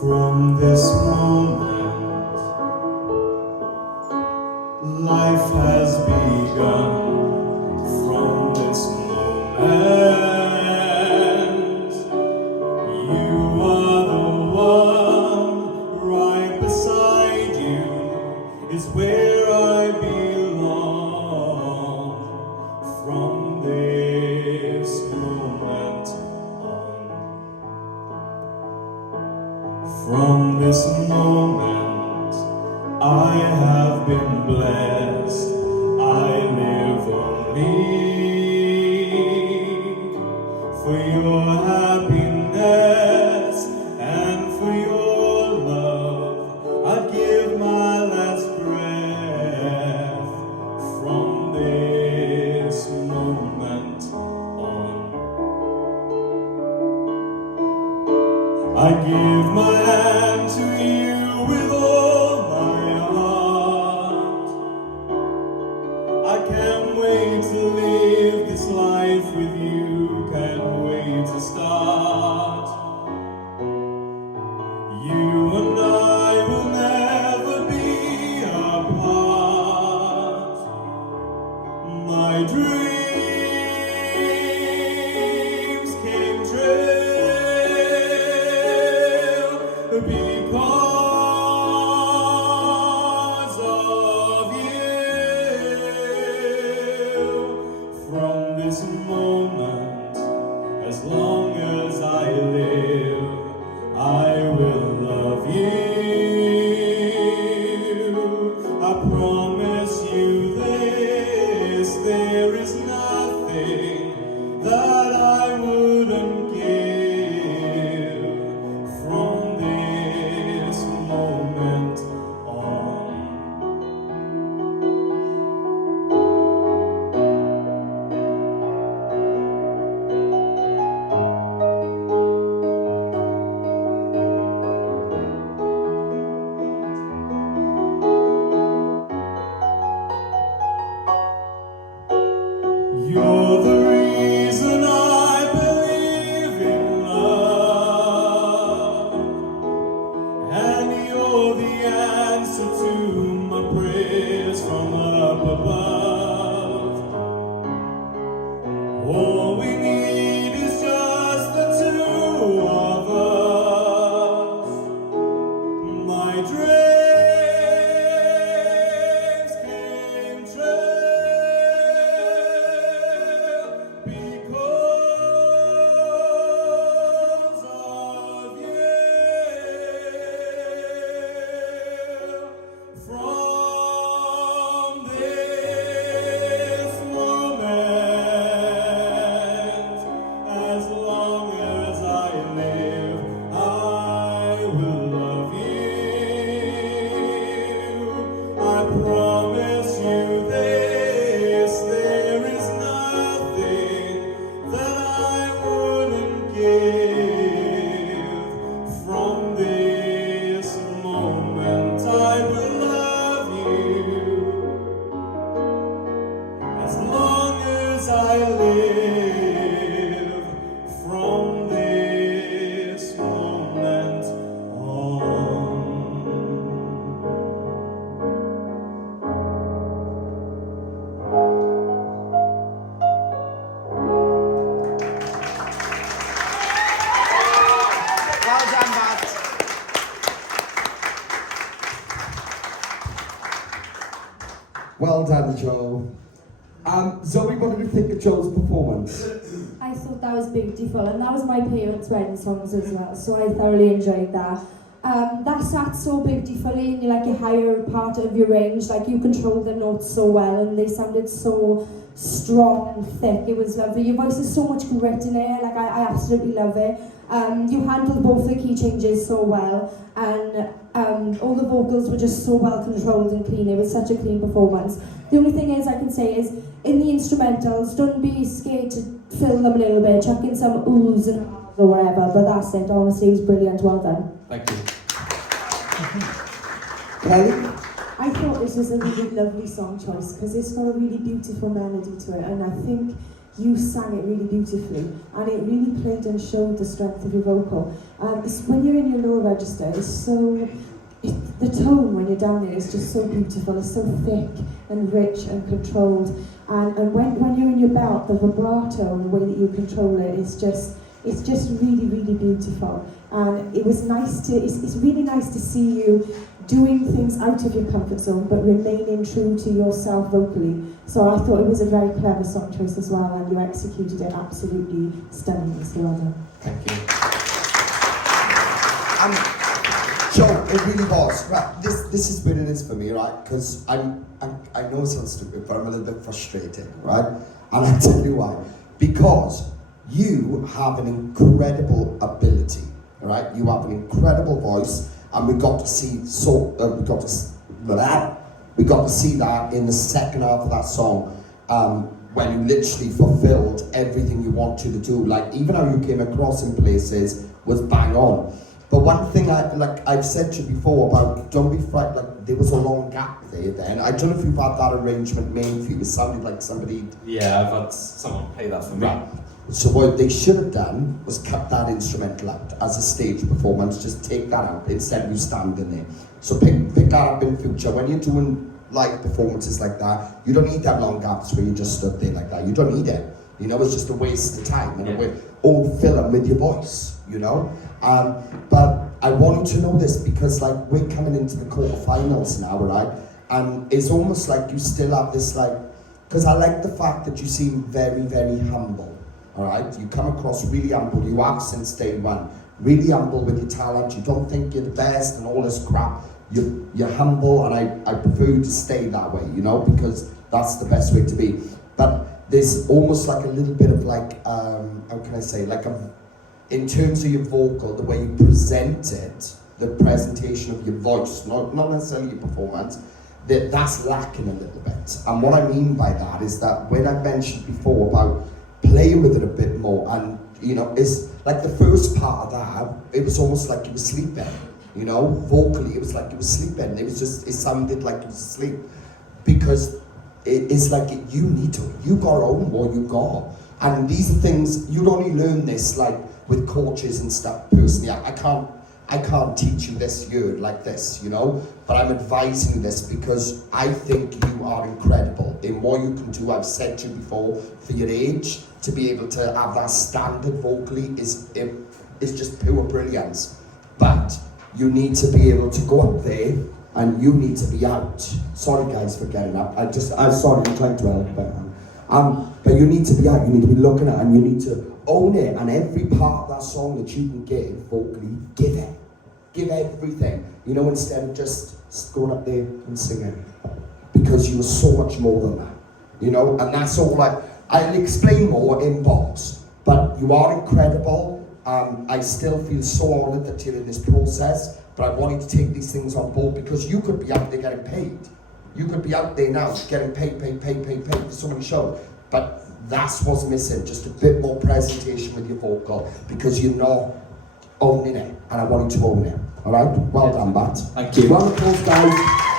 From this moment, life has begun. From this moment, you are the one. Right beside you is where I belong. From this moment on. From this moment, I have been blessed. I live only for your happiness and for your love. I'd give my last breath. From this moment on, I give my hand to you with all my heart. I can't wait to live this life with you, can't wait to start. You and I will never be apart. My dreams came true because of you. From this moment, as long as I live, I will love you. I promise you this, there is nothing that I wouldn't give. From this moment on. You're the reason I believe in love, and you're the answer to my prayers from up above. All we need is just the two of us. My dreams came true because of you. From this moment, as long as I live, I will love you. I promise you this, there is nothing that I wouldn't give. From this moment, I will love you. As long as I live, from this moment on. Well done, Matt. Well done, Joe. Zoe, what did you think of Joe's performance? I thought that was beautiful, and that was my parents' wedding songs as well, so I thoroughly enjoyed that. That sat so beautifully in like your higher part of your range, like you controlled the notes so well, and they sounded so strong and thick. It was lovely. Your voice has so much grit in it, like I absolutely love it. You handled both the key changes so well, and all the vocals were just so well controlled and clean. It was such a clean performance. The only thing is I can say is, in the instrumentals, don't be scared to fill them a little bit, chuck in some oohs and ahs or whatever, but that's it. Honestly, it was brilliant. Well done. Thank you. Kelly? I thought this was a really lovely song choice because it's got a really beautiful melody to it, and I think you sang it really beautifully, and it really played and showed the strength of your vocal. When you're in your lower register, the tone when you're down there is just so beautiful. It's so thick and rich and controlled. And when you're in your belt, the vibrato and the way that you control it is just really, really beautiful. And it was nice it's really nice to see you doing things out of your comfort zone, but remaining true to yourself vocally. So I thought it was a very clever song choice as well, and you executed it absolutely stunning, so well done. Thank you. Joe, it really was. Right, this is what it is for me, right? Because I know it sounds stupid, but I'm a little bit frustrated, right? And I'll tell you why. Because you have an incredible ability, right? You have an incredible voice, and we got to see that in the second half of that song, when you literally fulfilled everything you wanted to do. Like, even how you came across in places was bang on. But one thing I've said to you before about don't be frightened, like there was a long gap there then. I don't know if you've had that arrangement made for you. It sounded like somebody... Yeah, I've had someone play that for me. Right. So what they should have done was cut that instrumental out as a stage performance. Just take that out instead of you standing there. So pick that up in future. When you're doing live performances like that, you don't need that long gaps where you just stood there like that. You don't need it. You know, it's just a waste of time. And all fill them with your voice, you know. But I want you to know this because like we're coming into the quarterfinals now, right? And it's almost like you still have this like, because I like the fact that you seem very, very humble, all right? You come across really humble, you have since day one, really humble with your talent, you don't think you're the best and all this crap. You're humble, and I prefer you to stay that way, you know, because that's the best way to be. But there's almost like a little bit of like, how can I say, like in terms of your vocal, the way you present it, the presentation of your voice, not necessarily your performance, that's lacking a little bit. And what I mean by that is that when I mentioned before about playing with it a bit more, and you know, it's like the first part of that, it was almost like you were sleeping, you know, vocally, it was like you were sleeping. It sounded like you were asleep, because it's like you got own what you got. And these are things, you'd only learn this like with coaches and stuff personally. I can't teach you this here like this, you know, but I'm advising you this because I think you are incredible in what you can do. I've said to you before, for your age, to be able to have that standard vocally is just pure brilliance. But you need to be able to go up there and you need to be out. Sorry guys for getting up. I'm sorry, I'm trying to help. But you need to be out, you need to be looking at it, and you need to own it, and every part of that song that you can give vocally, give it. Give everything, you know, instead of just going up there and singing. Because you are so much more than that, you know, and that's all I'll explain more in box, but you are incredible. I still feel so honoured that you're in this process, but I want you to take these things on board because you could be out there getting paid. You could be out there now getting paid for so many shows, but that's what's missing, just a bit more presentation with your vocal because you're not owning it, and I want you to own it. All right, well done, Bat. Thank you. Round of applause, guys.